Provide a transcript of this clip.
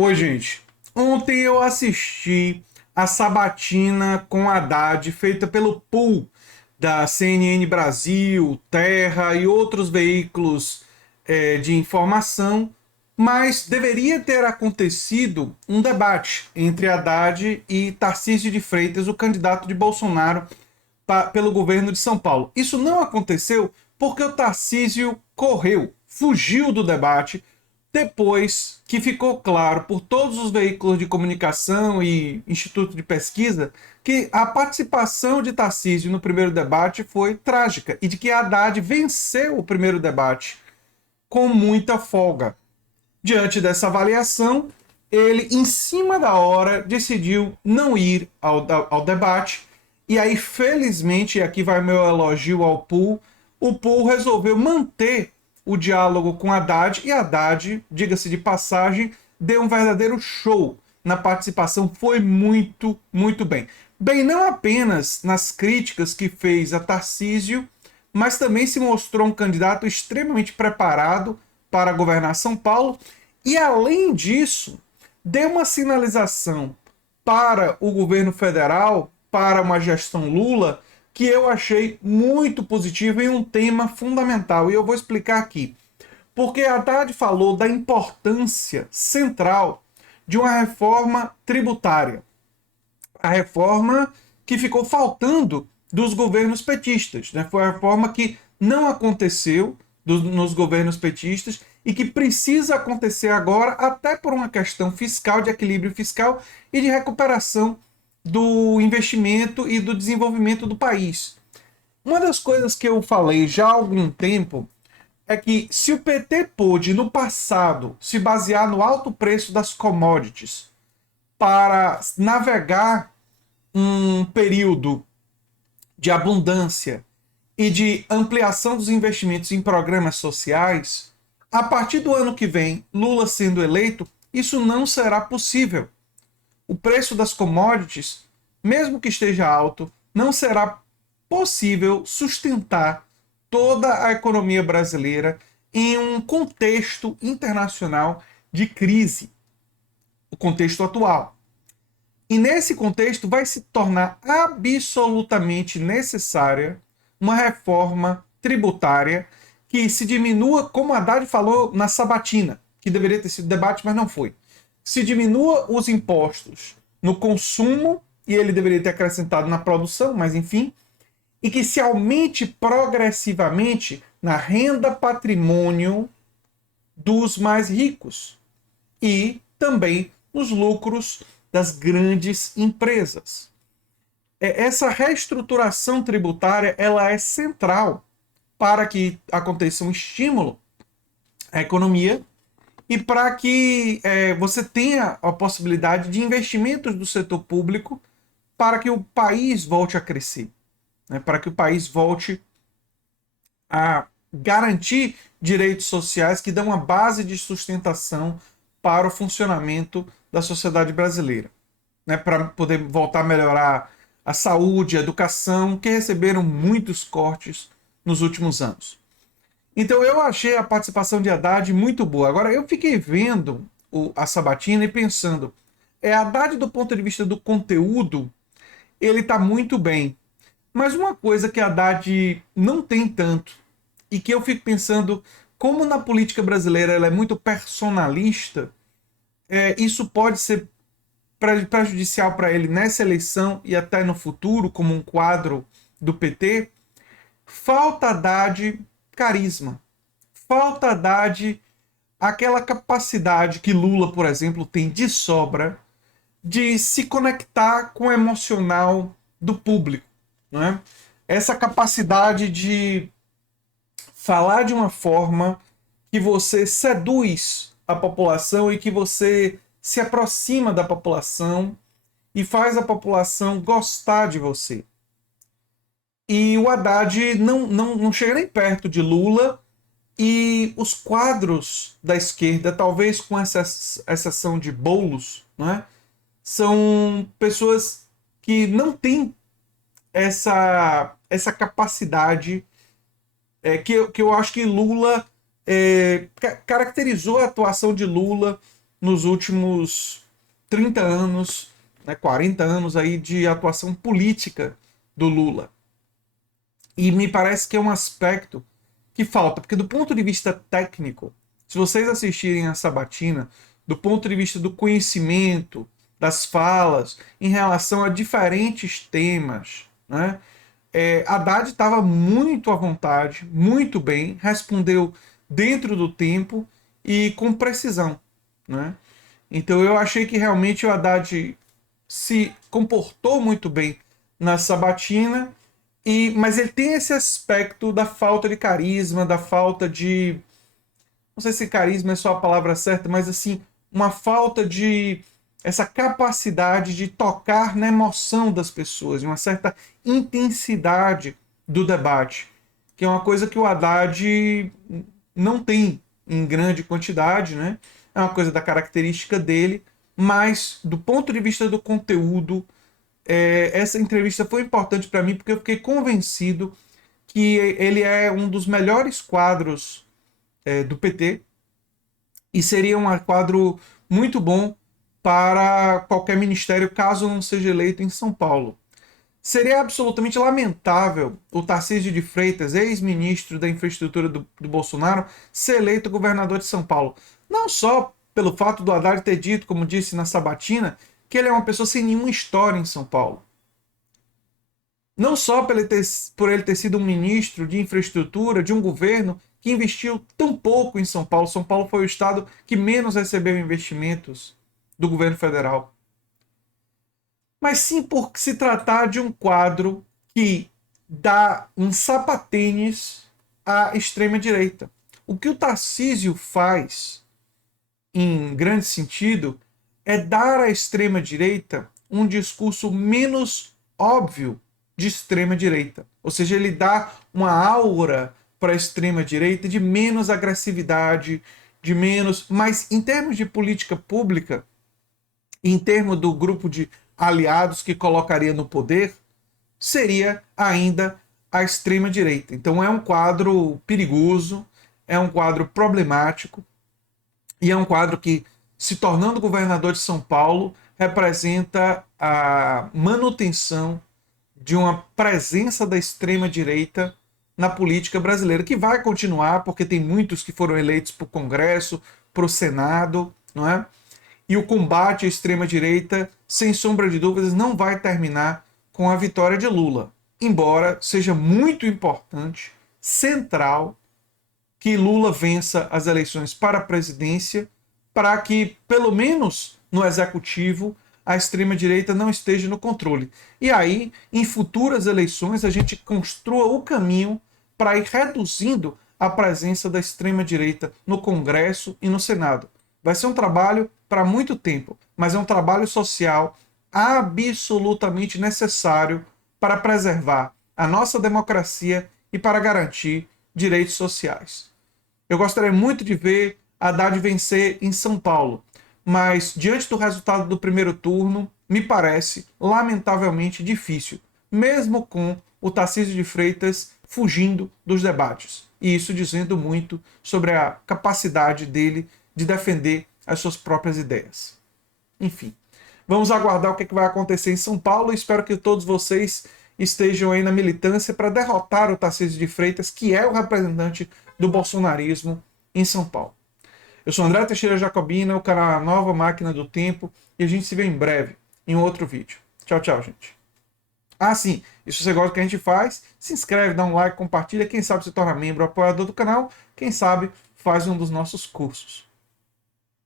Oi, gente. Ontem eu assisti a sabatina com Haddad, feita pelo pool da CNN Brasil, Terra e outros veículos de informação, mas deveria ter acontecido um debate entre Haddad e Tarcísio de Freitas, o candidato de Bolsonaro pelo governo de São Paulo. Isso não aconteceu porque o Tarcísio correu, fugiu do debate, depois que ficou claro por todos os veículos de comunicação e instituto de pesquisa que a participação de Tarcísio no primeiro debate foi trágica e de que Haddad venceu o primeiro debate com muita folga. Diante dessa avaliação, ele, em cima da hora, decidiu não ir ao debate. E aí, felizmente, e aqui vai meu elogio ao Pool, o Pool resolveu manter o diálogo com Haddad, e Haddad, diga-se de passagem, deu um verdadeiro show na participação, foi muito, muito bem. Bem, não apenas nas críticas que fez a Tarcísio, mas também se mostrou um candidato extremamente preparado para governar São Paulo, e além disso, deu uma sinalização para o governo federal, para uma gestão Lula, que eu achei muito positiva em um tema fundamental. E eu vou explicar aqui. Porque Haddad falou da importância central de uma reforma tributária. A reforma que ficou faltando dos governos petistas. Né? Foi a reforma que não aconteceu nos governos petistas e que precisa acontecer agora, até por uma questão fiscal, de equilíbrio fiscal e de recuperação do investimento e do desenvolvimento do país. Uma das coisas que eu falei já há algum tempo é que se o PT pôde, no passado, se basear no alto preço das commodities para navegar um período de abundância e de ampliação dos investimentos em programas sociais, a partir do ano que vem, Lula sendo eleito, isso não será possível. O preço das commodities, mesmo que esteja alto, não será possível sustentar toda a economia brasileira em um contexto internacional de crise, o contexto atual. E nesse contexto vai se tornar absolutamente necessária uma reforma tributária que se diminua, como a Haddad falou na sabatina, que deveria ter sido debate, mas não foi. Se diminua os impostos no consumo, e ele deveria ter acrescentado na produção, mas enfim, e que se aumente progressivamente na renda patrimônio dos mais ricos e também nos lucros das grandes empresas. Essa reestruturação tributária ela é central para que aconteça um estímulo à economia e para que você tenha a possibilidade de investimentos do setor público para que o país volte a crescer, né? Para que o país volte a garantir direitos sociais que dão uma base de sustentação para o funcionamento da sociedade brasileira, né? Para poder voltar a melhorar a saúde, a educação, que receberam muitos cortes nos últimos anos. Então eu achei a participação de Haddad muito boa. Agora eu fiquei vendo a sabatina e pensando, Haddad do ponto de vista do conteúdo, ele está muito bem. Mas uma coisa que Haddad não tem tanto, e que eu fico pensando, como na política brasileira ela é muito personalista, isso pode ser prejudicial para ele nessa eleição e até no futuro, como um quadro do PT. Falta Haddad carisma. Falta Haddad aquela capacidade que Lula, por exemplo, tem de sobra de se conectar com o emocional do público. Né? Essa capacidade de falar de uma forma que você seduz a população e que você se aproxima da população e faz a população gostar de você. E o Haddad não chega nem perto de Lula, e os quadros da esquerda, talvez com exceção de Boulos, né, são pessoas que não têm essa capacidade que eu acho que Lula caracterizou a atuação de Lula nos últimos 30 anos, né, 40 anos aí de atuação política do Lula. E me parece que é um aspecto que falta, porque do ponto de vista técnico, se vocês assistirem a sabatina, do ponto de vista do conhecimento, das falas, em relação a diferentes temas, né? Haddad estava muito à vontade, muito bem, respondeu dentro do tempo e com precisão, né? Então eu achei que realmente o Haddad se comportou muito bem na sabatina, mas ele tem esse aspecto da falta de carisma, da falta de... Não sei se carisma é só a palavra certa, mas assim, uma falta de essa capacidade de tocar na emoção das pessoas, de uma certa intensidade do debate, que é uma coisa que o Haddad não tem em grande quantidade, né? É uma coisa da característica dele, mas do ponto de vista do conteúdo, essa entrevista foi importante para mim porque eu fiquei convencido que ele é um dos melhores quadros do PT e seria um quadro muito bom para qualquer ministério, caso não seja eleito em São Paulo. Seria absolutamente lamentável o Tarcísio de Freitas, ex-ministro da infraestrutura do Bolsonaro, ser eleito governador de São Paulo. Não só pelo fato do Haddad ter dito, como disse na sabatina, que ele é uma pessoa sem nenhuma história em São Paulo. Não só por ele ter sido um ministro de infraestrutura de um governo que investiu tão pouco em São Paulo. São Paulo foi o estado que menos recebeu investimentos do governo federal. Mas sim por se tratar de um quadro que dá um sapatênis à extrema-direita. O que o Tarcísio faz, em grande sentido, é dar à extrema-direita um discurso menos óbvio de extrema-direita. Ou seja, ele dá uma aura para a extrema-direita de menos agressividade, de menos... Mas em termos de política pública, em termos do grupo de aliados que colocaria no poder, seria ainda a extrema-direita. Então é um quadro perigoso, é um quadro problemático, e é um quadro que, se tornando governador de São Paulo, representa a manutenção de uma presença da extrema-direita na política brasileira, que vai continuar, porque tem muitos que foram eleitos para o Congresso, para o Senado, não é? E o combate à extrema-direita, sem sombra de dúvidas, não vai terminar com a vitória de Lula. Embora seja muito importante, central, que Lula vença as eleições para a presidência, para que, pelo menos no executivo, a extrema-direita não esteja no controle. E aí, em futuras eleições, a gente construa o caminho para ir reduzindo a presença da extrema-direita no Congresso e no Senado. Vai ser um trabalho para muito tempo, mas é um trabalho social absolutamente necessário para preservar a nossa democracia e para garantir direitos sociais. Eu gostaria muito de ver Haddad vencer em São Paulo, mas diante do resultado do primeiro turno, me parece lamentavelmente difícil, mesmo com o Tarcísio de Freitas fugindo dos debates. E isso dizendo muito sobre a capacidade dele de defender as suas próprias ideias. Enfim, vamos aguardar o que vai acontecer em São Paulo. Espero que todos vocês estejam aí na militância para derrotar o Tarcísio de Freitas, que é o representante do bolsonarismo em São Paulo. Eu sou André Teixeira Jacobina, o canal Nova Máquina do Tempo, e a gente se vê em breve em outro vídeo. Tchau, tchau, gente. Ah, sim, e se você gosta do que a gente faz, se inscreve, dá um like, compartilha, quem sabe se torna membro, apoiador do canal, quem sabe faz um dos nossos cursos.